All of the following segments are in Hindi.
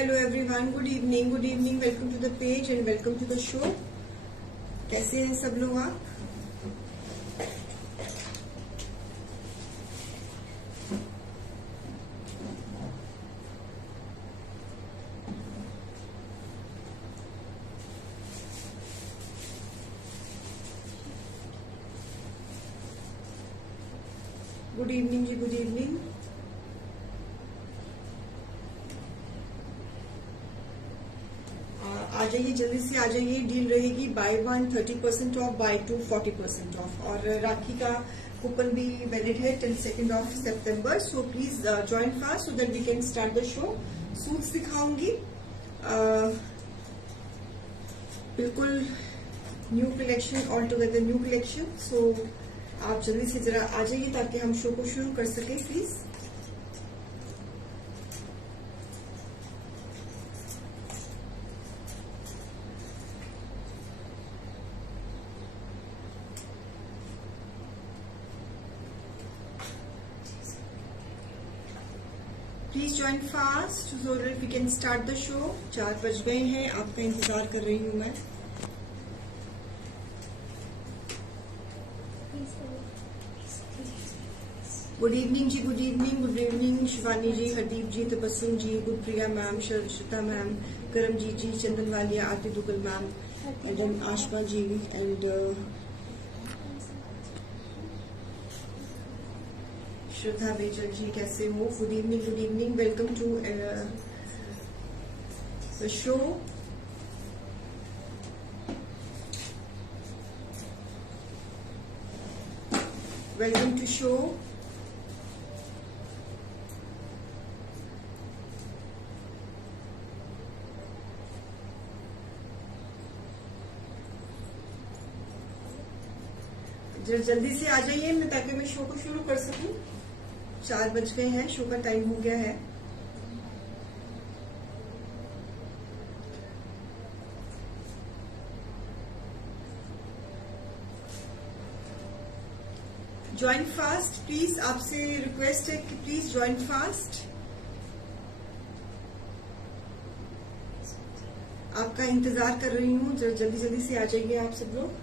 Hello everyone, good evening welcome to the page and welcome to the show. कैसे हैं सब लोग आप? गुड इवनिंग जी, गुड इवनिंग। आ जाइए, जल्दी से आ जाइए। डील रहेगी बाय 1 30% ऑफ, बाय 2 40% ऑफ, और राखी का कूपन भी वैलिड है टिल 2 सितंबर। So please join fast so that we can start the show. Suits दिखाऊंगी, बिल्कुल new collection, all together new collection. So आप जल्दी से जरा आ जाइए ताकि हम शो को शुरू कर सके please. Please join fast so that we can start the show. 4 बज गए हैं, आपका इंतजार कर रही हूं मैं। Good evening ji, good evening Shivani ji, Hardeep ji, Tabassum ji, Gudpriya ma'am, Shraddha ma'am, Karamjeet ji, Chandan Walia, Aarti Dugal ma'am, and Aashma ji, and Shraddha Bechal ji. कैसे हो? Good evening, welcome to the show. Welcome to show. जल्दी से आ जाइए मैं, ताकि मैं शो को शुरू कर सकूं। 4 बज गए हैं, शो का टाइम हो गया है। ज्वाइन फास्ट प्लीज, आपसे रिक्वेस्ट है कि प्लीज ज्वाइन फास्ट। आपका इंतजार कर रही हूँ, जल्दी से आ जाइए आप सब लोग।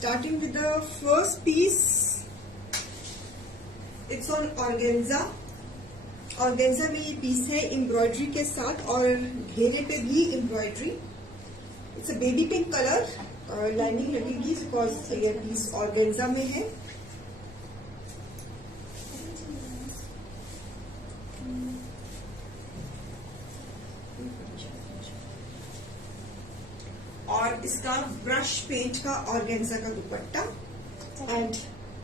Starting with the first piece, it's on organza। Organza में ये पीस है एम्ब्रॉयडरी के साथ, और घेरे पे भी embroidery. It's a baby pink colour, और लाइनिंग लगेगी बिकॉज ये पीस ऑर्गेन्जा में है। और इसका ब्रश पेंट का ऑर्गेन्जा का दुपट्टा and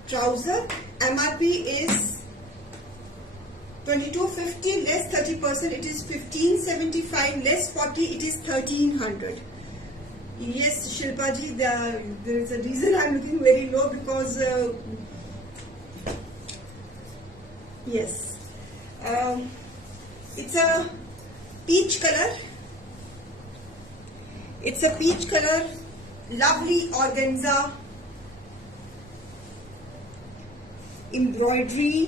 trouser. MRP is 2250, less 30%, it is 1575, less 40, it is 1300। Yes, Shilpa ji, there is a reason I'm looking very low because yes, it's a peach color. It's a peach color, lovely organza embroidery.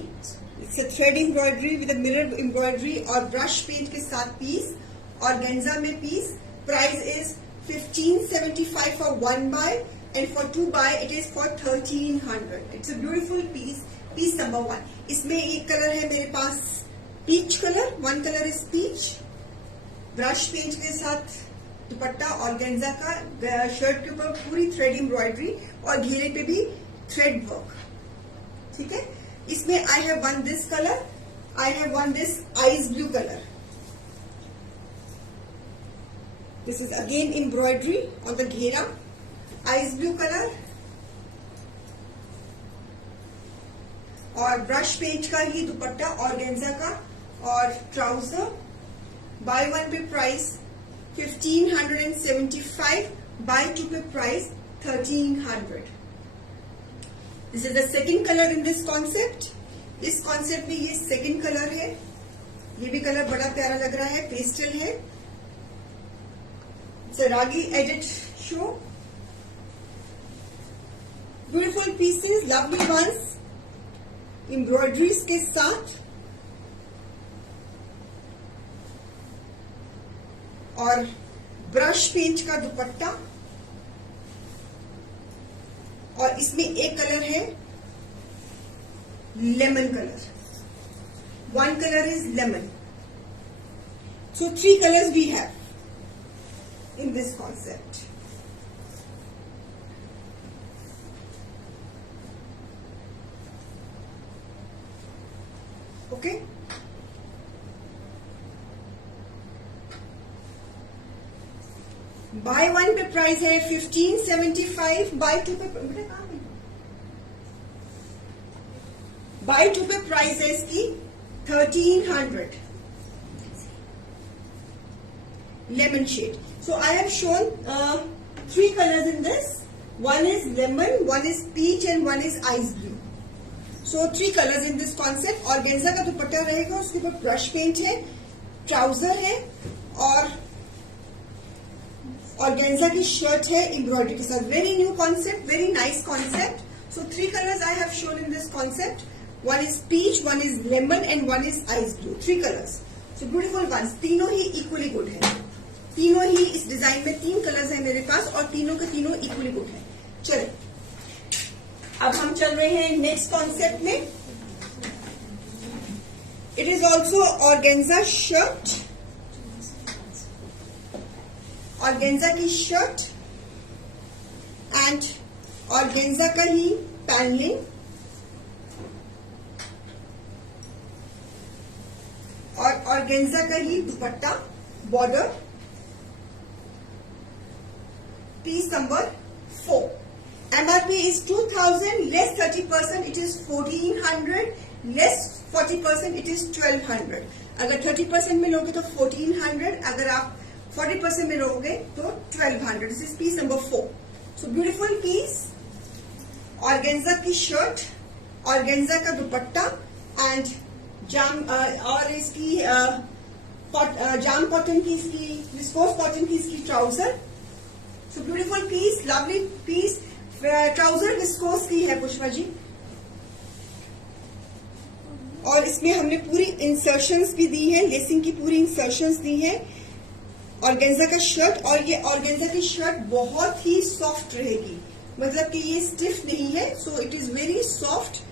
It's a thread embroidery with a mirror embroidery और brush paint के साथ पीस। organza में piece. Price is 1575 for 1 buy, and for 2 buy it is for 1300. It's a beautiful piece, piece number 1। इसमें एक कलर है मेरे पास peach color, one color is peach। brush paint के साथ दुपट्टा ऑर्गेन्जा का, शर्ट के ऊपर पूरी थ्रेड एम्ब्रॉयडरी और घेरे पे भी थ्रेड वर्क। ठीक है, इसमें I have one this colour, I have one this ice blue colour. This is again embroidery on the घेरा, आइस ब्लू कलर, और ब्रश पेंट का ही दुपट्टा ऑर्गेन्जा का, और ट्राउजर। बाय 1 पे प्राइस 1575, buy 2 पे price 1300। This is the second color in this concept, इस कॉन्सेप्ट में ये सेकंड कलर है, ये भी कलर बड़ा प्यारा लग रहा है, पेस्टल है। Rakhi edit show, beautiful pieces, lovely ones, embroideries के साथ और ब्रश पेंट का दुपट्टा। और इसमें एक कलर है lemon colour, one color is lemon. So 3 colors we have in this concept. Okay, buy one पे प्राइस है 1575, बाय टू पे बेटा कहाँ है, बाय टू पे प्राइस है इसकी 1300. Lemon shade. So I have shown 3 colors in this. One is lemon, one is peach and one is ice blue. So 3 colors in this concept. Organza का दुपट्टा रहेगा, उसके ऊपर ब्रश पेंट है, ट्राउजर है और ऑर्गेन्जा की शर्ट है एम्ब्रॉयडरी के साथ. Very new concept, very nice concept. So 3 colors I have shown in this concept. One is peach, one is lemon and one is ice blue. 3 colors. So beautiful ones. तीनों ही equally good है. तीनों ही इस डिजाइन में 3 कलर्स है मेरे पास और तीनों के तीनों इक्वली गुड है. चलिए अब हम चल रहे हैं नेक्स्ट कॉन्सेप्ट में. It is also organza shirt, organza की शर्ट एंड ऑर्गेन्जा का ही पैनलिंग और ऑर्गेन्जा का ही दुपट्टा, border. Piece number 4. MRP is 2000, less 30%, it is 1400, less 40%, it is 1200. अगर 30% में लोगे तो 1400, अगर आप 40% में लोगे तो 1200. This is piece number 4. So beautiful piece. Organza की शर्ट, ऑर्गेन्जा का दुपट्टा एंड जाम और इसकी जाम कॉटन की, इसकी विस्कोस कॉटन की इसकी trouser. So beautiful piece, lovely piece. Trouser viscose की है पुष्पा जी और इसमें हमने पूरी इंसर्शंस भी दी है, लेसिंग की पूरी इंसर्शंस दी है. ऑर्गेन्जा का शर्ट और ये ऑर्गेन्जा की शर्ट बहुत ही सॉफ्ट रहेगी, मतलब कि ये स्टिफ नहीं है. So it is very soft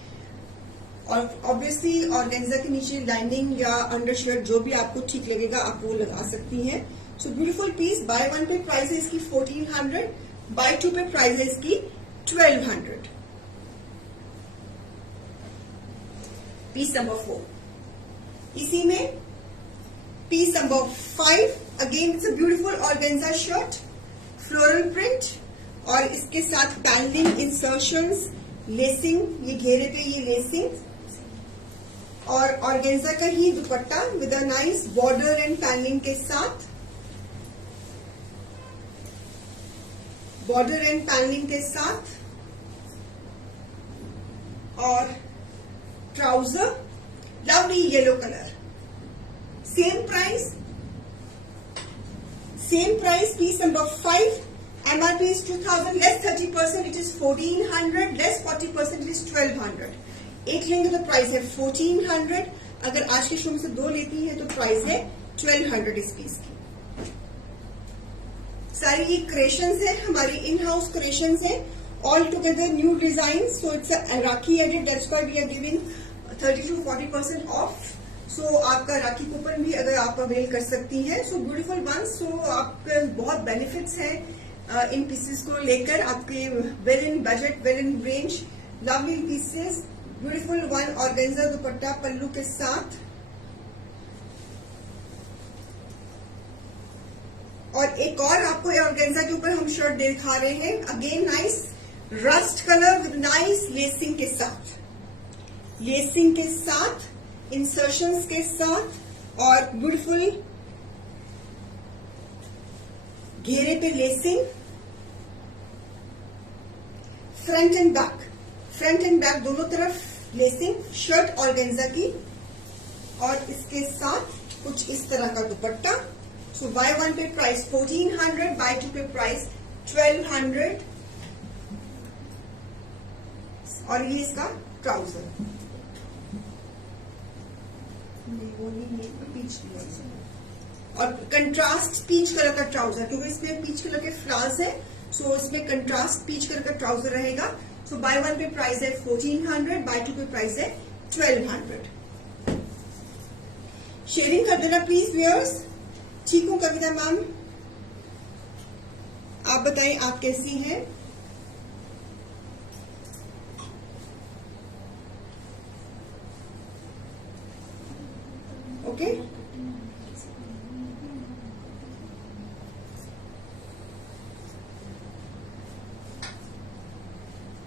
और ऑब्वियसली ऑर्गेन्जा के नीचे लाइनिंग या अंडर शर्ट जो भी आपको ठीक लगेगा आप वो लगा सकती हैं. So beautiful piece. बाय 1 पे प्राइस है इसकी 1400, बाय 2 पे प्राइस है इसकी 1200. Piece number 4. इसी में piece number 5. Again it's a beautiful organza shirt, floral print और इसके साथ पैनलिंग, इंसर्शंस, लेसिंग, ये घेरे पे ये लेसिंग और ऑर्गेन्जा का ही dupatta with a nice border and panelling के साथ, बॉर्डर एंड पैनलिंग के साथ और trouser lovely yellow colour. Same price, piece number 5. MRP is 2000, less 30%, it is 1400, less 40%, it is 1200. एक लेंगे तो प्राइस है 1400, अगर आज के शो में से 2 लेती है तो प्राइस है 1200 इस पीस की. सारी ये क्रिएशंस है, हमारी इन हाउस क्रिएशंस है, all together new design. So it's a Rakhi edit, that's why we are giving 30 to 40% off. सो आपका राखी कूपन भी अगर आप अवेल कर सकती हैं. So beautiful one. सो आपके बहुत बेनिफिट्स हैं इन पीसेस को लेकर, आपके well in budget, well in range, lovely pieces. Beautiful one organza dupatta pallu के साथ और एक और आपको ऑर्गेन्जा के ऊपर हम शर्ट दिखा रहे हैं. Again nice rust colour with nice lacing के साथ, लेसिंग के साथ, इंसर्शंस के साथ और ब्यूटीफुल घेरे पे लेसिंग. फ्रंट एंड बैक दोनों तरफ लेसिंग, शर्ट ऑर्गेन्जा की, और इसके साथ कुछ इस तरह का दुपट्टा। सो बाय वन पे प्राइस 1400, बाय टू पे प्राइस 1200, और ये इसका ट्राउजर। पीच और कंट्रास्ट पीच कलर का ट्राउजर, क्योंकि इसमें पीच कलर के फ्लावर्स है, सो इसमें कंट्रास्ट पीच कलर का ट्राउजर रहेगा। सो बाय वन पे प्राइस है 1400, बाय टू पे प्राइस है 1200। शेयरिंग कर देना प्लीज व्यूअर्स। ठीक हूँ कविता मैम, आप बताएं आप कैसी हैं? Okay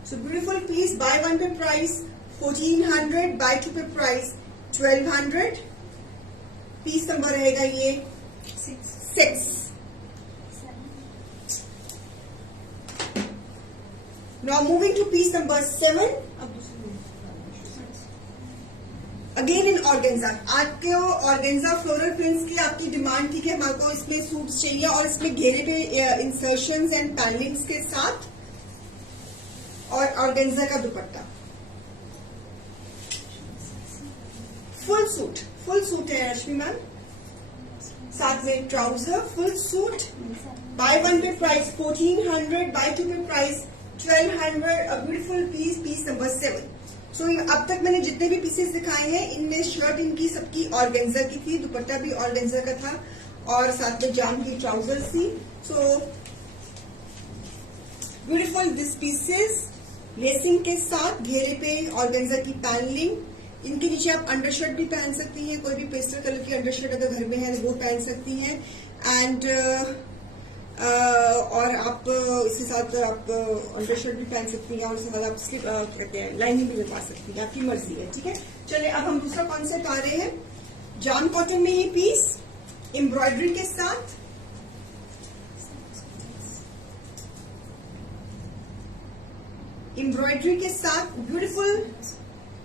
so beautiful piece, buy one पे प्राइस 1400, बाय टू पे प्राइस 1200। पीस नंबर रहेगा ये 6। Now moving to piece number 7। Again in organza. आपके ऑर्गेन्जा फ्लोरल प्रिंट्स की आपकी डिमांड थी कि हमको इसमें सूट्स चाहिए, और इसमें घेरे पे इंसर्शंस एंड पैनलिंग्स के साथ, और ऑर्गेन्जा का दुपट्टा। फुल सूट है रश्मि मैम, साथ में trouser, full suit. Buy one पे प्राइस 1400, बाय टू पे price 1200। A beautiful piece, piece number 7। So अब तक मैंने जितने भी पीसेस दिखाए हैं, इनमें शर्ट इनकी सबकी ऑर्गेन्जा की थी, दुपट्टा भी ऑर्गेन्जा का था, और साथ में जाम की ट्राउजर्स थी। सो ब्यूटीफुल दिस पीसेस, लेसिंग के साथ, घेरे पे ऑर्गेन्जा की पैनलिंग। इनके नीचे आप अंडरशर्ट भी पहन सकती हैं, कोई भी पेस्टल कलर की अंडरशर्ट अगर घर में है वो पहन सकती हैं। एंड और आप इसके साथ आप अंडरशर्ट भी पहन सकती हैं, और इसके साथ आप स्लिप कहते हैं लाइनिंग भी लगवा सकती हैं, आपकी मर्जी है। ठीक है, चलिए अब हम दूसरा कॉन्सेप्ट आ रहे हैं। जाम कॉटन में ये पीस एम्ब्रॉयडरी के साथ, beautiful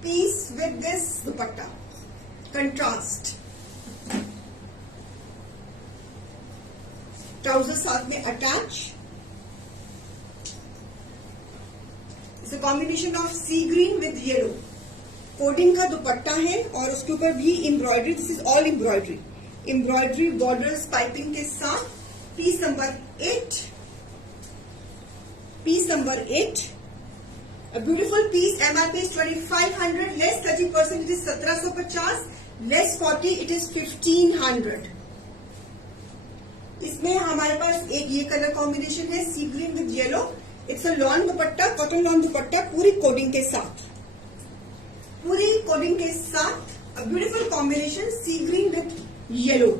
piece with this dupatta, contrast. Trouser साथ में attach. It's a combination of sea green with yellow. कोडिंग का दुपट्टा है, और उसके ऊपर भी embroidery. This is all embroidery borders piping के साथ। Piece number 8। A beautiful piece. MRP is 2500, less 30% it is 1750, less 40 it is 1500. इसमें हमारे पास एक ये कलर कॉम्बिनेशन है, sea green with yellow. It's a lawn dupatta, cotton lawn dupatta, पूरी कोडिंग के साथ, a beautiful combination, sea green with yellow.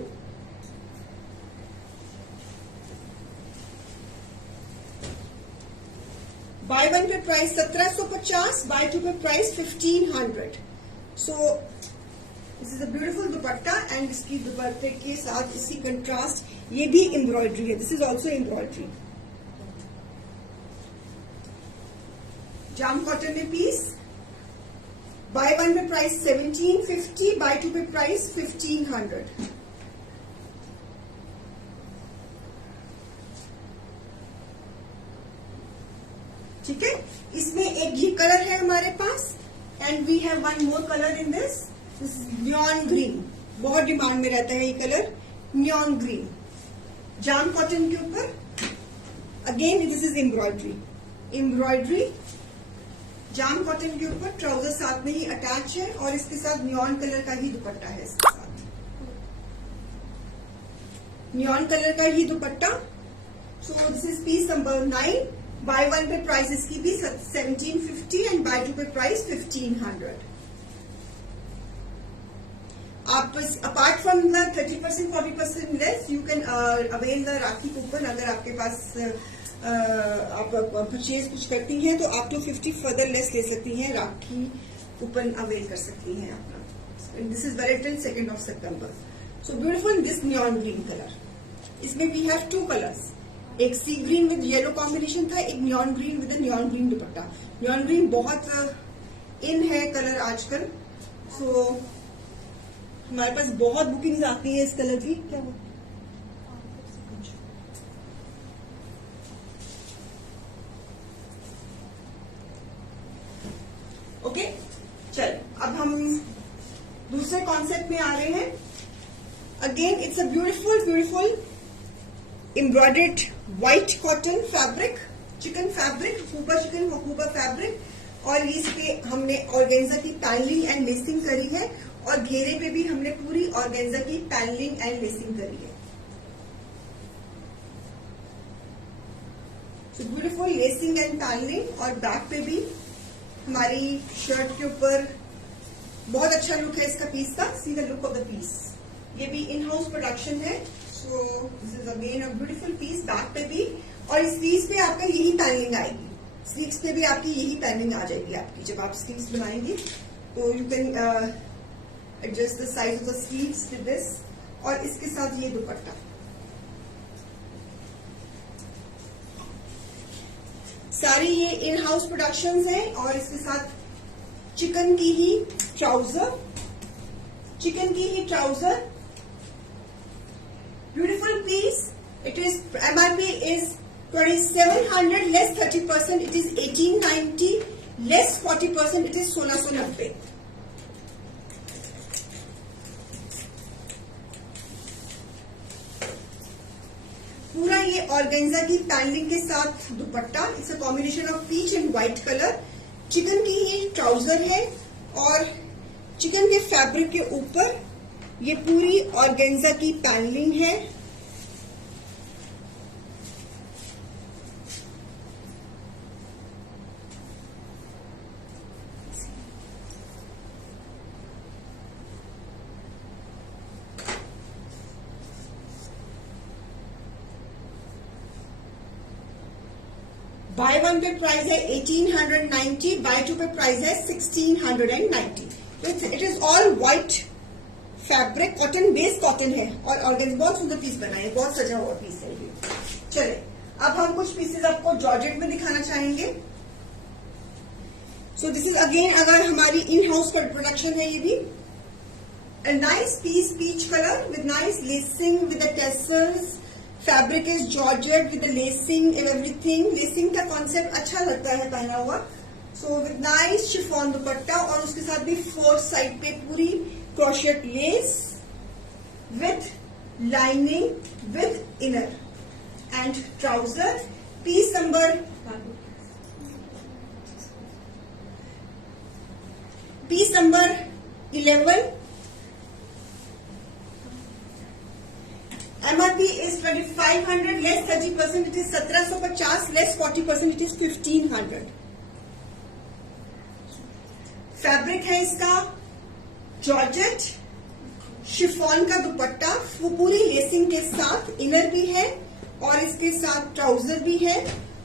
Buy one पे प्राइस 1750, बाय टू पे price 1500। So this is a beautiful dupatta, and इसकी दुपट्टे के साथ इसी कंट्रास्ट, ये भी एम्ब्रॉयडरी है। This is also embroidery. Jam cotton में पीस, बाय वन पे प्राइस 1750, बाय टू पे प्राइस 1500। ठीक है, इसमें एक ये कलर है हमारे पास, and we have one more colour in this neon green. बहुत डिमांड में रहता है ये colour, neon green. Jam cotton के ऊपर again this is embroidery. Jam cotton के ऊपर ट्राउजर साथ में ही अटैच है, और इसके साथ न्योन कलर का ही दुपट्टा है। इसके साथ न्योन कलर का ही dupatta. So this is piece number 9। Buy one पे प्राइस इसकी भी 1750, एंड बाय टू पे प्राइस 1500। आप apart from the 30% 40% less, you can avail the Rakhi coupon. अगर आपके पास आप परचेज कुछ करती हैं तो आप तो 50 फर्दर लेस ले सकती हैं, राखी कूपन अवेल कर सकती हैं अपना। This is valid till 2nd of September। So beautiful this neon green colour. इसमें वी हैव 2 कलर्स, एक सी ग्रीन विद येलो कॉम्बिनेशन था, एक neon green with neon green dupatta. Neon green बहुत इन है कलर आजकल। सो हमारे पास बहुत बुकिंग्स आती है इस कलर की। क्या वो ओके, चल अब हम दूसरे कॉन्सेप्ट में आ रहे हैं। Again it's a beautiful beautiful embroidered white cotton fabric, chikan fabric, हुबा चिकन हुबा फैब्रिक, और इस पे हमने ऑर्गेन्जा की पैनलिंग एंड लेसिंग करी है, और घेरे पे भी हमने पूरी ऑर्गेन्जा की पैनलिंग एंड लेसिंग करी है। So beautiful lacing and panelling, और बैक पे भी हमारी शर्ट के ऊपर बहुत अच्छा लुक है इसका पीस का। See the look of the piece, ये भी इन हाउस प्रोडक्शन है। So this is again a beautiful piece back पे भी, और इस पीस पे आपका यही पैनलिंग आएगी। स्लीव्स पे भी आपकी यही पैनलिंग आ जाएगी आपकी जब आप स्लीव्स बनाएंगे। तो you can adjust the size of the sleeves with this, और इसके साथ ये दुपट्टा। सारी ये इन हाउस प्रोडक्शंस हैं, और इसके साथ चिकन की ही trouser, beautiful piece. It is MRP is 2700 less 30%, it is 1890 less 40%, it is 1690। पूरा ये ऑर्गेन्जा की पैनलिंग के साथ dupatta. It's a combination of peach and white colour. Chikan की ही ट्राउजर है, और चिकन के फैब्रिक के ऊपर ये पूरी ऑर्गेन्जा की पैनलिंग है। बाय वन पे प्राइस है 1890, बाय टू पे प्राइस है 1690। It is all white fabric, cotton based cotton है, और ऑर्गेन्जा बहुत सुंदर पीस बना है, बहुत सजा हुआ पीस है ये। चले अब हम कुछ पीसेस आपको जॉर्जेट में दिखाना चाहेंगे। सो दिस इज अगेन अगर हमारी इन हाउस प्रोडक्शन है। ये भी a nice piece, peach color with nice lacing with the tassels. Fabric is georgette with the lacing and everything. Lacing का concept अच्छा लगता है पहना हुआ। So with nice chiffon दुपट्टा, और उसके साथ भी फोर साइड पे पूरी crochet lace with lining with inner and trouser. Piece number piece number 11. MRP is 2500 less 30%, it is 1750 less 40%, it is 1500. Fabric है इसका जॉर्जेट, शिफॉन का दुपट्टा, वो पूरी लेसिंग के साथ, इनर भी है और इसके साथ ट्राउजर भी है,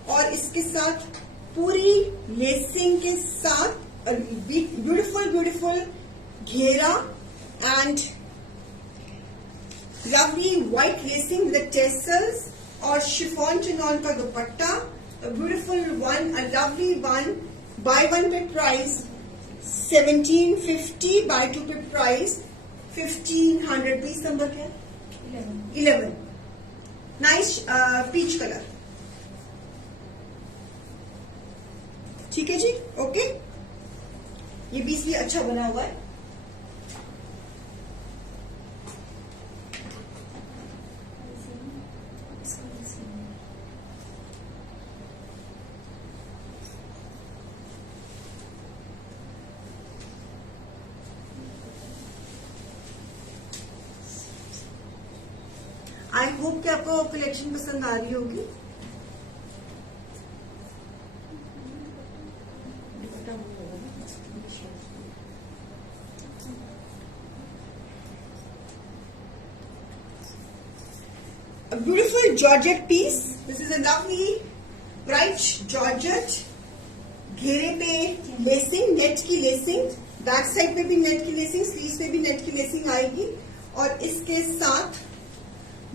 और इसके साथ पूरी लेसिंग के साथ ब्यूटीफुल ब्यूटीफुल घेरा and lovely white lacing with tassels, और शिफॉन चिनॉन का dupatta, beautiful one, a lovely one. Buy one पे प्राइस 1750, बाय टू पे प्राइस 1500। पीस नंबर क्या? 11। Nice peach colour. ठीक है जी, ओके। ये पीस भी अच्छा बना हुआ है। आई होप कि आपको कलेक्शन पसंद आ रही होगी। A beautiful georgette piece. This is a lovely bright georgette. घेरे पे लेसिंग, नेट की लेसिंग, बैक साइड पे भी नेट की लेसिंग, स्लीव्स पे भी नेट की लेसिंग आएगी, और इसके साथ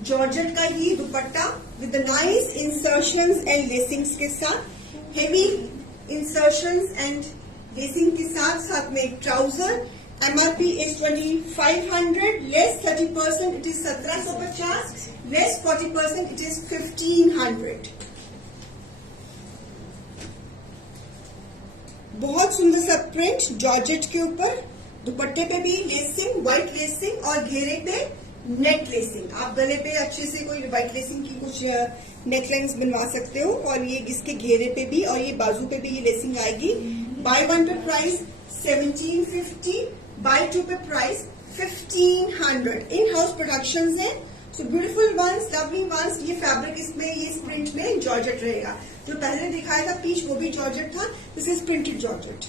जॉर्जेट का ही dupatta with nice insertions and lacings के साथ, हेवी इंसर्शंस एंड लेसिंग के साथ साथ में एक trouser. MRP is 2500, less 30% it is 1750, less 40% it is 1500। बहुत सुंदर सा प्रिंट जॉर्जेट के ऊपर, दुपट्टे पे भी लेसिंग, व्हाइट लेसिंग और घेरे पे नेट लेसिंग। आप गले पे अच्छे से कोई व्हाइट लेसिंग की कुछ नेकलाइंस बनवा सकते हो, और ये इसके घेरे पे भी और ये बाजू पे भी ये लेसिंग आएगी। बाय वन पे प्राइस 1750, बाय टू पे प्राइस 1500। इन हाउस प्रोडक्शंस है, so beautiful ones, lovely ones. ये फैब्रिक इसमें, ये इस प्रिंट में जॉर्जेट रहेगा। जो पहले दिखाया था पीच, वो भी जॉर्जेट था। This is printed georgette.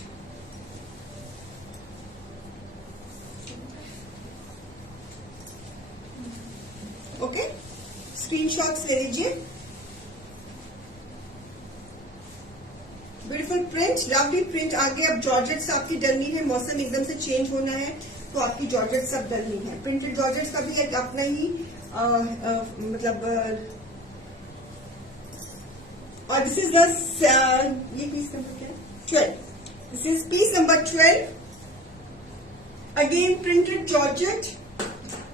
Okay, screenshots ले लीजिए। Beautiful print, lovely print. आगे अब जॉर्जेट्स आपकी डलनी है, मौसम एकदम से चेंज होना है तो आपकी जॉर्जेट सब डलनी है। प्रिंटेड जॉर्जेट्स का भी एक अपना ही मतलब और दिस इज द ये पीस नंबर क्या है? 12। This is piece number 12। Again printed georgette.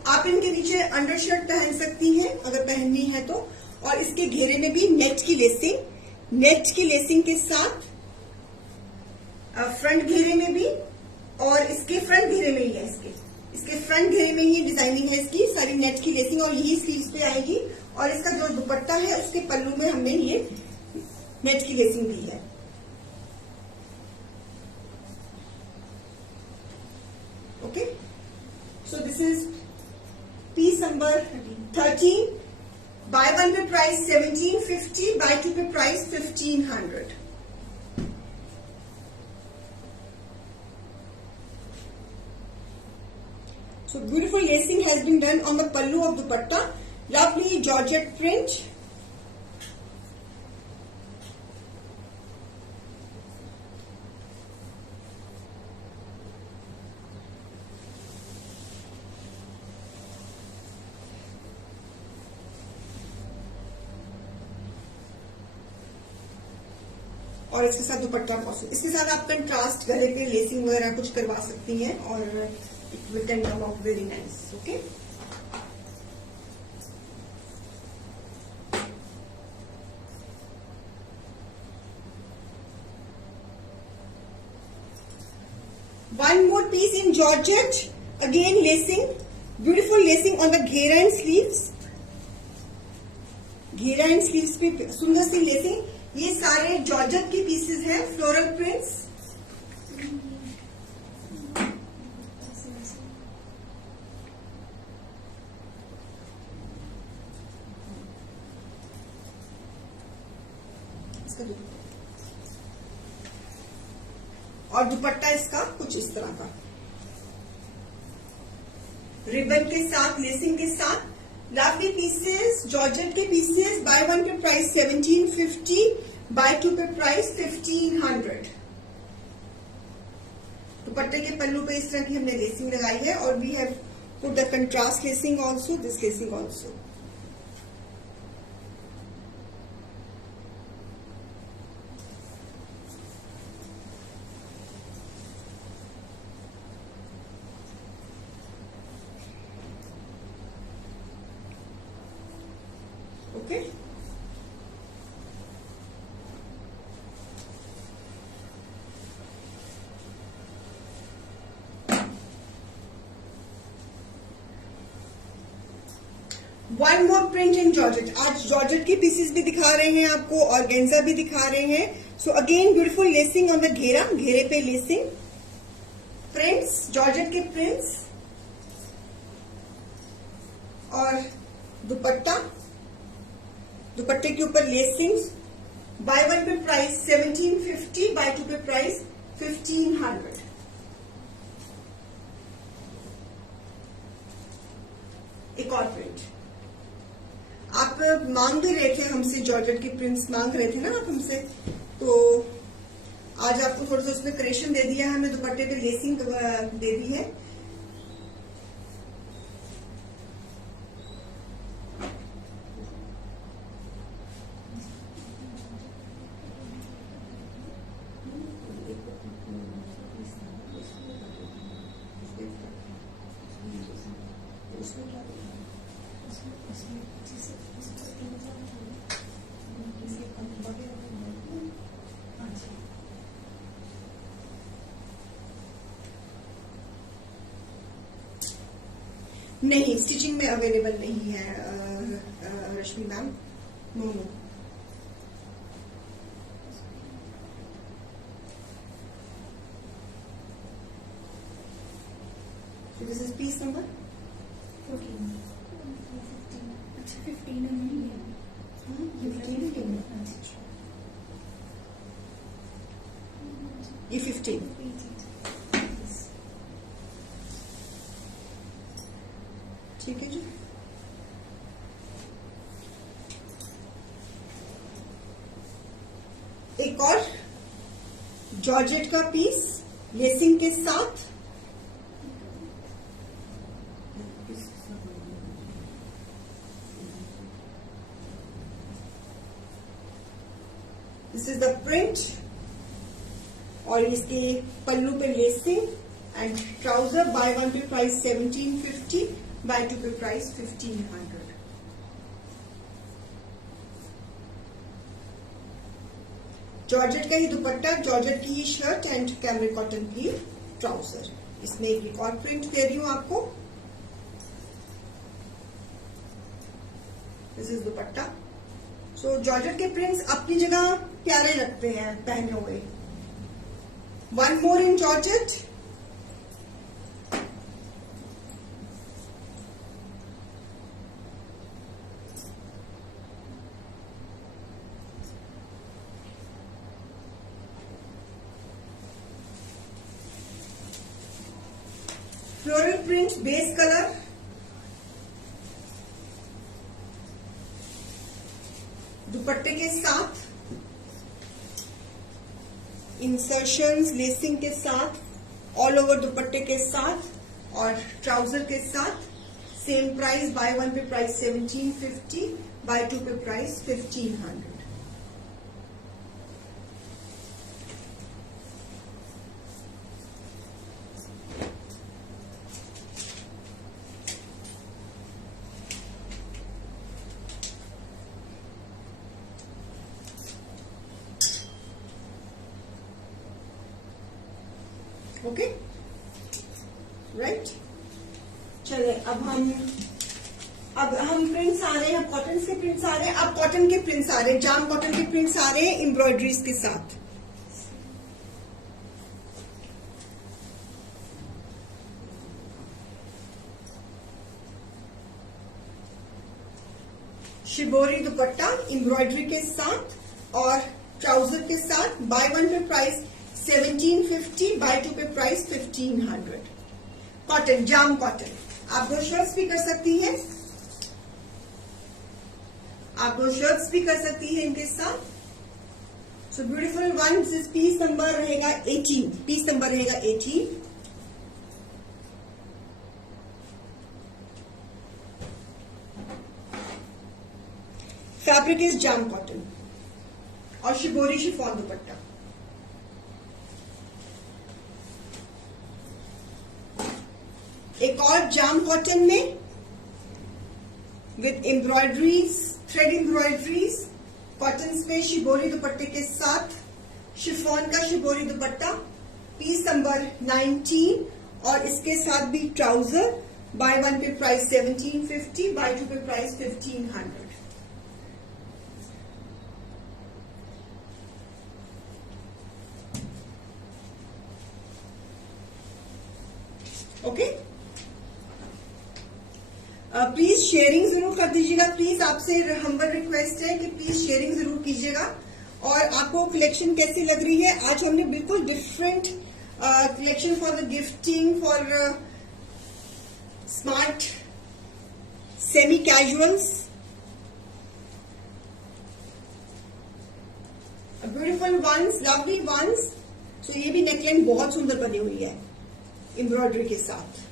आप इनके नीचे अंडरशर्ट पहन सकती हैं अगर पहननी है तो, और इसके घेरे में भी नेट की लेसिंग, नेट की लेसिंग के साथ फ्रंट घेरे में भी, और इसके फ्रंट घेरे में ही है, इसके फ्रंट घेरे में ही डिजाइनिंग है इसकी सारी नेट की लेसिंग, और यही स्लीव्स पे आएगी। और इसका जो दुपट्टा है उसके पल्लू में हमने ये नेट की लेसिंग दी है। Okay, so this is piece number 13। Bye one पे प्राइस 1750, बाय टू पे price 1500। So beautiful lacing has been done on the pallu of dupatta. Lovely georgette print. और इसके साथ दुपट्टा पॉसिबल। इसके साथ आप कंट्रास्ट गले पे लेसिंग वगैरह कुछ करवा सकती हैं और it will can come out very nice. Okay, one more piece in georgette, again lacing, beautiful lacing on the घेरा एंड स्लीव्स। घेरा एंड स्लीव्स पे सुंदर सी लेसिंग। ये सारे जॉर्जेट के पीसेस हैं, फ्लोरल प्रिंट्स। और दुपट्टा इसका कुछ इस तरह का, रिबन के साथ, लेसिंग के साथ। लवली पीसेस, जॉर्जेट के पीसेस। बाय वन पे प्राइस 1750, बाय टू पे प्राइस 1500। दुपट्टे के पल्लू पे इस तरह की हमने लेसिंग लगाई है, और we have put the contrast lacing also, this lacing also. Okay. One more print in georgette. आज जॉर्जेट के पीसेस भी दिखा रहे हैं आपको, और गेंजा भी दिखा रहे हैं। So again beautiful lacing on the घेरा, घेरे पे लेसिंग, प्रिंट्स, जॉर्जेट के प्रिंट्स, और दुपट्टा, दुपट्टे के ऊपर लेसिंग। बाय वन पे प्राइस 1750, बाय टू पे प्राइस 1500। एक और प्रिंट आप मांग भी रहे थे हमसे, जॉर्जेट के प्रिंट्स मांग रहे थे ना आप हमसे, तो आज आपको थोड़ा सा उसमें करेक्शन दे दिया है हमने, दुपट्टे पे लेसिंग दे दी है। नहीं, स्टिचिंग में अवेलेबल नहीं है Rashmi ma'am, no no. So this is piece number 14. अच्छा 15 नहीं है, 15 ये 15 ठीक है जी। एक और जॉर्जेट का पीस लेसिंग के साथ, दिस इज द प्रिंट और इसके पल्लू पे lacing and trouser buy one पे प्राइस 1750, बाय टू पे प्राइस 1500। जॉर्जेट का ही दुपट्टा, जॉर्जेट की ही शर्ट एंड कैमरिक कॉटन की ट्राउजर। इसमें एक और प्रिंट दे रही हूं आपको, this is dupatta. So georgette के प्रिंट्स अपनी जगह प्यारे लगते हैं पहने हुए। One more in georgette, floral print base colour, दुपट्टे के साथ इंसर्शंस लेसिंग के साथ, ऑल ओवर दुपट्टे के साथ और ट्राउजर के साथ। सेम प्राइस, बाय वन पे प्राइस 1750, बाय टू पे प्राइस 1500। ओके राइट, चले अब हम प्रिंट्स आ रहे हैं, अब कॉटन के प्रिंट्स आ रहे हैं, अब कॉटन के प्रिंट्स आ रहे हैं, जाम कॉटन के प्रिंट्स आ रहे हैं एम्ब्रॉयडरीज के साथ। शिबोरी दुपट्टा एम्ब्रॉयडरी के साथ और ट्राउजर के साथ, बाय वन पे प्राइस 1750, बाय टू पे प्राइस 1500। कॉटन, जाम कॉटन। आप दो शर्ट्स भी कर सकती हैं, आप दो शर्ट्स भी कर सकती हैं इनके साथ। So beautiful one, this piece number रहेगा 18, पीस नंबर रहेगा 18। फैब्रिक इज जाम कॉटन और शिबोरी शिफॉन दुपट्टा। एक और जाम कॉटन में with embroideries, thread embroideries, cotton पे शिबोरी दुपट्टे के साथ, शिफॉन का शिबोरी दुपट्टा, पीस नंबर 19 और इसके साथ भी ट्राउजर। बाय वन पे प्राइस 1750, बाय टू पे प्राइस 1500। ओके, प्लीज शेयरिंग जरूर कर दीजिएगा। प्लीज आपसे हम्बल रिक्वेस्ट है कि प्लीज शेयरिंग जरूर कीजिएगा। और आपको कलेक्शन कैसी लग रही है? आज हमने बिल्कुल different collection for the gifting, for smart semi casuals, beautiful ones, lovely ones. तो ये भी नेकलाइन बहुत सुंदर बनी हुई है एम्ब्रॉयडरी के साथ।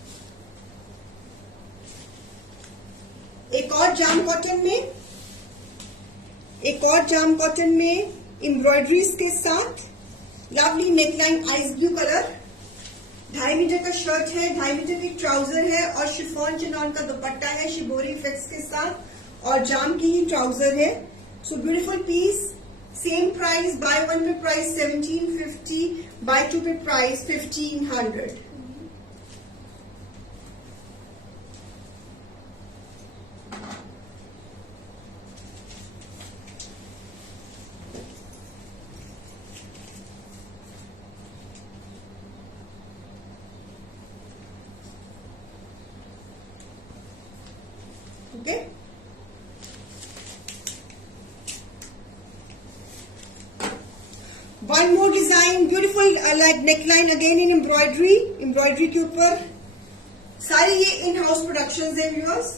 एक और जाम कॉटन में एम्ब्रॉयडरीज के साथ, lovely neckline, ice blue colour, 2.5 metre का शर्ट है, 2.5 मीटर की ट्राउजर है और शिफॉन चिनॉन का दुपट्टा है शिबोरी इफेक्ट्स के साथ और जाम की ही ट्राउजर है। So beautiful piece, same price, buy one पे प्राइस 1750, बाय टू पे price 1500। Okay, one more design, beautiful like neckline again in embroidery, embroidery के ऊपर सारी ये इन हाउस प्रोडक्शंस है व्यूअर्स।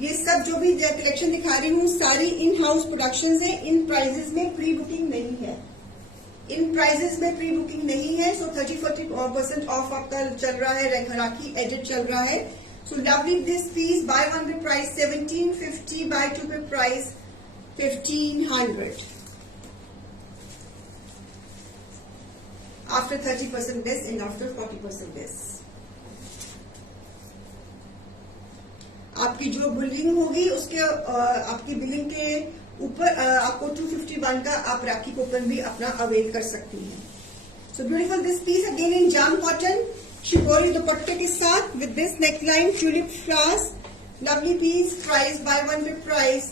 ये सब जो भी कलेक्शन दिखा रही हूँ सारी इन हाउस प्रोडक्शंस है। इन प्राइजेस में प्री बुकिंग नहीं है, इन प्राइजेस में प्री बुकिंग नहीं है। सो 30-40% ऑफ आपका चल रहा है, राखी एडिट चल रहा है। So lovely this piece, buy one पे प्राइस 1750, बाय टू पे price 1500 after 30% less and after 40% less. आपकी जो बिलिंग होगी उसके आपकी बिलिंग के ऊपर आपको 251 का आप राखी कूपन भी अपना अवेल कर सकती हैं। So beautiful this piece again in jam cotton, shibori दुपट्टे के साथ with this neckline, tulip flowers, lovely piece. Price buy one पे प्राइस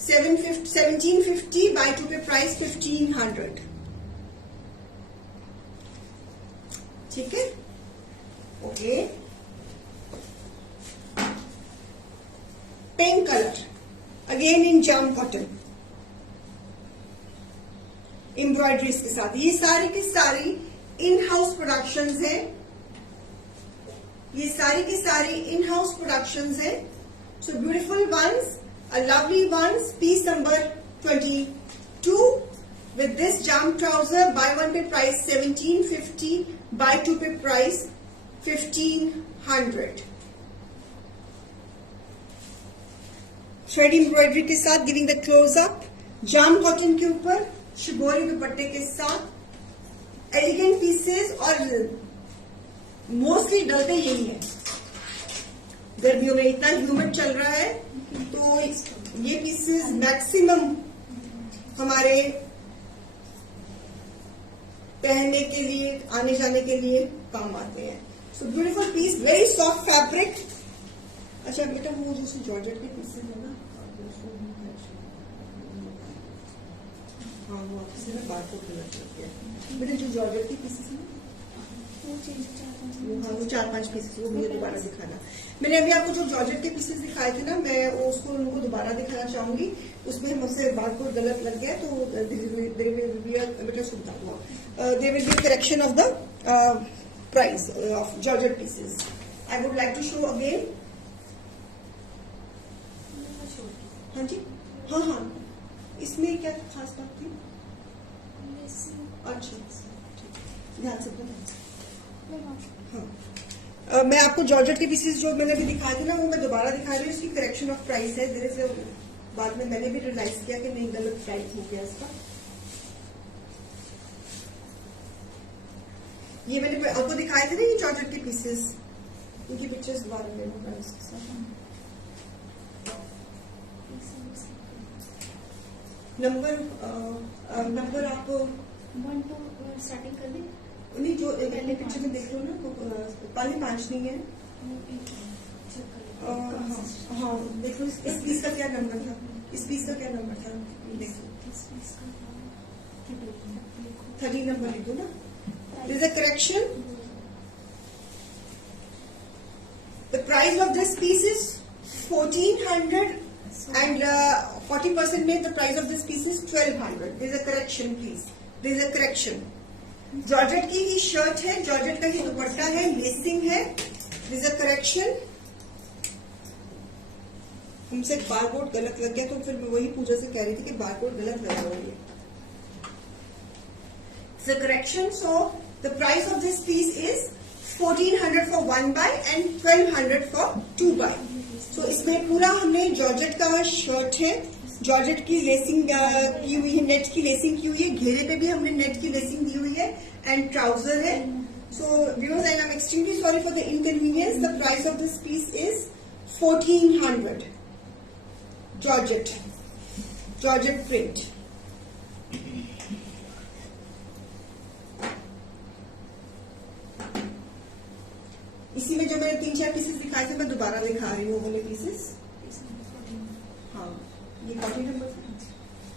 1750, बाय टू पे प्राइस 1500। ठीक है, okay. Pink colour again in jam cotton, embroideries के साथ। ये सारी की सारी इन हाउस प्रोडक्शंस है, ये सारी की सारी इन हाउस प्रोडक्शंस है। So beautiful ones, a lovely ones, piece number 22 with this jam trouser, buy one पे प्राइस 1750, buy two पे प्राइस 1500। थ्रेड एम्ब्रॉयडरी के साथ giving the close up, jam cotton के ऊपर शिबोरी दुपट्टे के साथ, एलिगेंट पीसेस। और मोस्टली डलते यही है, गर्मियों में इतना ह्यूमिड चल रहा है तो ये पीसेस मैक्सिमम हमारे पहनने के लिए, आने जाने के लिए काम आते हैं। So beautiful piece, very soft fabric. अच्छा बेटा वो जो जॉर्जेट के पीसेस है ना, हाँ वो आपसे ना बार को कलर कर दिया बेटा, जो जॉर्जेट के पीसेस है हाँ वो 4-5 पीसेस वो मुझे दोबारा दिखाना। मैंने अभी आपको जो जॉर्जेट के पीसेस दिखाए थे ना, मैं उसको उनको दोबारा दिखाना चाहूंगी। उसमें मुझसे बात को गलत लग गया तो बेटा सुनता हुआ there will be a correction of the price of Georgette pieces. I would like to show again. हाँ जी, हाँ हाँ, इसमें क्या खास बात थी? अच्छा, ध्यान से हाँ। मैं आपको जॉर्जेट के पीसेस जो मैंने अभी दिखाए थे ना, वो मैं दोबारा दिखा रही हूँ। इसकी करेक्शन ऑफ प्राइस है। धीरे से बाद में मैंने भी रियलाइज किया कि नहीं, गलत प्राइस हो गया इसका। ये मैंने आपको दिखाए थे ना ये जॉर्जेट के पीसेस, उनकी पिक्चर्स दोबारा ले लो प्राइस के साथ। नंबर आप 1 to स्टार्टिंग कर दें? नहीं, जो पहले पिक्चर में देख लो ना, पहले 5 नहीं है। हाँ देखो, इस पीस का क्या नंबर था, इस पीस का क्या नंबर था देखो, 30 नंबर लिख दो ना। There is a correction. The price of this piece is 1400 and 40% made. The price of this piece is 1200. There is a correction, please. There is a correction. Georgette की ही शर्ट है, जॉर्जेट का ही दुपट्टा है, लेसिंग है। There is a correction. हमसे बारकोड गलत लग गया तो फिर मैं वही पूजा से कह रही थी कि बारकोड गलत लगा हुआ है। The correction. So the price of this piece is 1400 for 1 buy and 1200 for 2 buy. So इसमें पूरा हमने जॉर्जेट का शर्ट है, जॉर्जेट की लेसिंग की हुई है, नेट की लेसिंग की हुई है, घेरे पे भी हमने नेट की लेसिंग दी हुई है एंड ट्राउजर है। So viewers, and I'm extremely sorry for the inconvenience. The price of this piece is 1400. Georgette print. इसी में जो मैंने 3-4 पीसेस दिखाए थे मैं दोबारा दिखा रही हूँ वो वाले पीसेस। हाँ ये 40 नंबर था,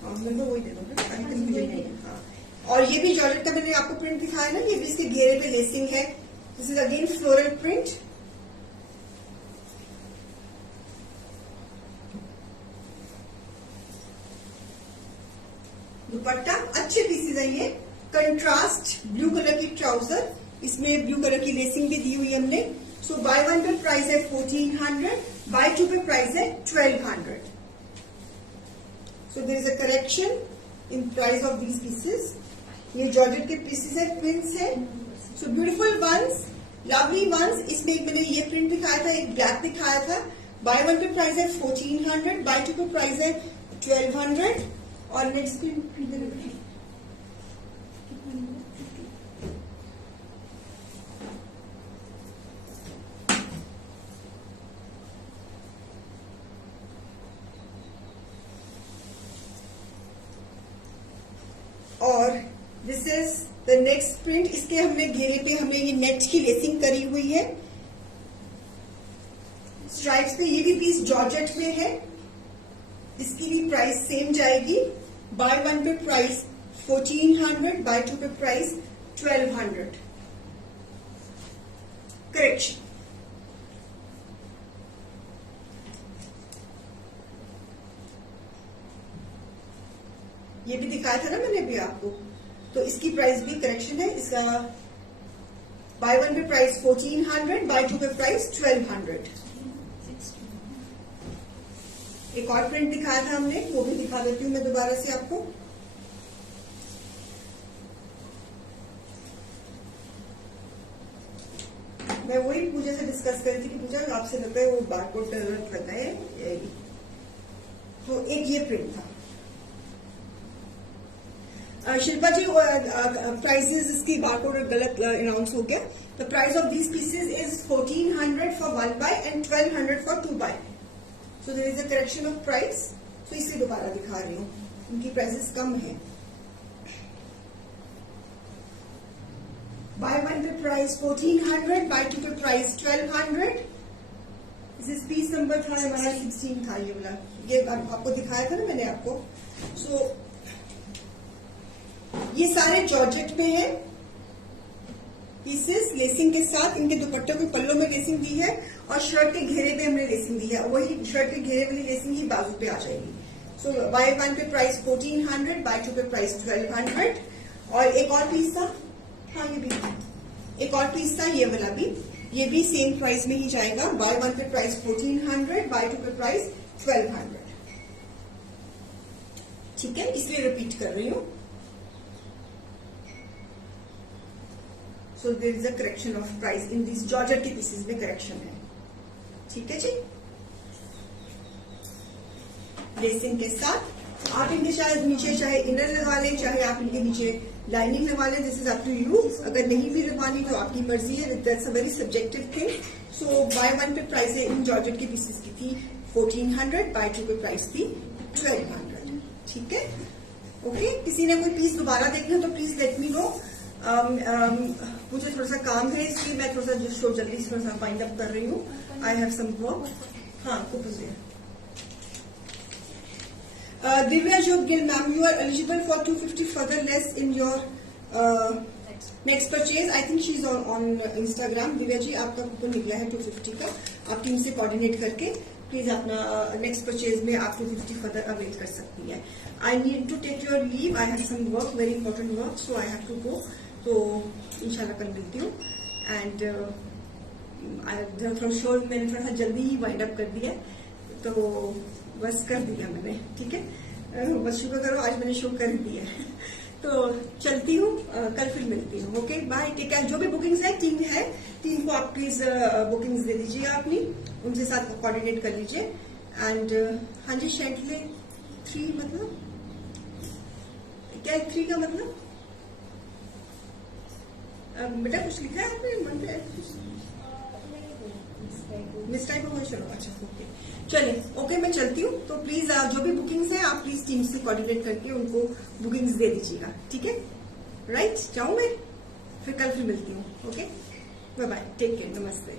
हाँ नंबर वही दे दो ना, कंफ्यूजन नहीं है। हाँ, और ये भी जॉर्जेट का मैंने आपको प्रिंट दिखाया ना, ये भी इसके घेरे पे लेसिंग है। This is again floral print. Dupatta, अच्छे पीसेज है ये, कंट्रास्ट ब्लू कलर की ट्राउजर, इसमें ब्लू कलर की लेसिंग भी दी हुई है हमने। सो बाय वन पे प्राइस है 1400, बाय टू पे प्राइस है 1200। So there is a correction in price of these pieces. ये जॉर्जेट के पीसेस है, प्रिंट्स है। So beautiful ones, lovely ones. इसमें एक मैंने ये प्रिंट दिखाया था, एक ब्लैक दिखाया था। बाय वन पे प्राइस है 1400, बाय टू पे प्राइस है 1200। और नेक्स्ट प्रिंट और this is the next print. इसके हमने घेरे पे हमने ये नेट की लेसिंग करी हुई है स्ट्राइप्स पे। ये भी पीस जॉर्जेट में है, इसकी भी प्राइस सेम जाएगी। बाय वन पे प्राइस 1400, बाय टू पे प्राइस 1200। करेक्शन, ये भी दिखाया था ना मैंने अभी आपको, तो इसकी प्राइस भी करेक्शन है। इसका बाय वन पे प्राइस 1400, बाय टू पे प्राइस 1200। एक और प्रिंट दिखाया था हमने, वो भी दिखा देती हूँ मैं दोबारा से आपको। मैं वही पूजा से डिस्कस कर रही थी कि पूजा आपसे लगता है वो बारकोड का जरूरत लगता है, तो एक ये प्रिंट था। शिल्पा जी, प्राइसेस इसकी बारकोड गलत अनाउंस हो गया। The price of these pieces is 1400 for 1 buy and 1200 for 2 buy. So there is a correction of price. तो इसलिए दोबारा दिखा रही हूँ, उनकी प्राइसेस कम है। बाय वन पे प्राइस 1400, बाय टू पे प्राइस 1200। दिस पीस नंबर था हमारा 16 था ये वाला, ये आपको दिखाया था ना मैंने आपको। सो ये सारे जॉर्जेट में है पीसेस, लेसिंग के साथ। इनके दुपट्टे को पल्लों में लेसिंग दी है और शर्ट के घेरे पे हमने लेसिंग दी है, वही शर्ट के घेरे वाली लेसिंग ही बाजू पे आ जाएगी। सो बाय वन पे प्राइस 1400, बाय टू पे प्राइस 1200। और एक और पीस था, हाँ ये भी एक और पीस था, ये वाला भी, ये भी सेम प्राइस में ही जाएगा। बाय वन पे प्राइस 1400, बाय टू पे प्राइस 1200। ठीक है, इसलिए रिपीट कर रही हूँ। So there is a correction of price in this georgette के पीसेस में करेक्शन है। ठीक है जी, लेसिंग के साथ आप इनके शायद नीचे चाहे इनर लगा लें, चाहे आप इनके नीचे लाइनिंग लगा लें। This is up to you. अगर नहीं भी लगवानी तो आपकी मर्जी है, that's a very subjective thing. So buy one पे प्राइस है इन जॉर्जेट के पीसेस की थी 1400, बाय टू पे प्राइस थी 1200। ठीक है, ओके। किसी ने कोई पीस दोबारा देखना तो प्लीज लेट मी नो। मुझे थोड़ा सा काम है, इसलिए मैं थोड़ा सा शो जल्दी से थोड़ा सा फाइंड अप कर रही हूँ। I have some work. हाँ, कुछ Divya Jog Gill ma'am, you are eligible for 250 further less in your next purchase. I think she is on Instagram. Divya ji, आपका कूपन निकला है 250 का, आप टीम से कोऑर्डिनेट करके प्लीज अपना नेक्स्ट परचेज में आप 250 फर्दर अवेल कर सकती है। I need to take your leave, I have some work, very important work, so I have to go. तो इंशाल्लाह कल मिलती हूँ। एंड थोड़ा शो मैंने थोड़ा सा जल्दी ही वाइंड अप कर दिया, तो बस कर दिया मैंने। ठीक है, बस शुक्र करो आज मैंने शो कर दिया। तो चलती हूँ, कल फिर मिलती हूँ। Okay, bye, take care. जो भी बुकिंग्स है, टीम को आप प्लीज बुकिंग्स दे दीजिए, अपनी उनके साथ कोऑर्डिनेट कर लीजिए। एंड हाँ जी, शेंटले 3 मतलब क्या है? 3 का मतलब बेटा कुछ लिखा है आपने मन पे? मिस्टेक हो गई, चलो अच्छा ओके, चलिए ओके, मैं चलती हूँ। तो प्लीज जो भी बुकिंग्स है आप प्लीज टीम से कोऑर्डिनेट करके उनको बुकिंग्स दे दीजिएगा। ठीक है, राइट, जाऊँ मैं, फिर कल फिर मिलती हूँ। Okay, bye bye, take care, नमस्ते।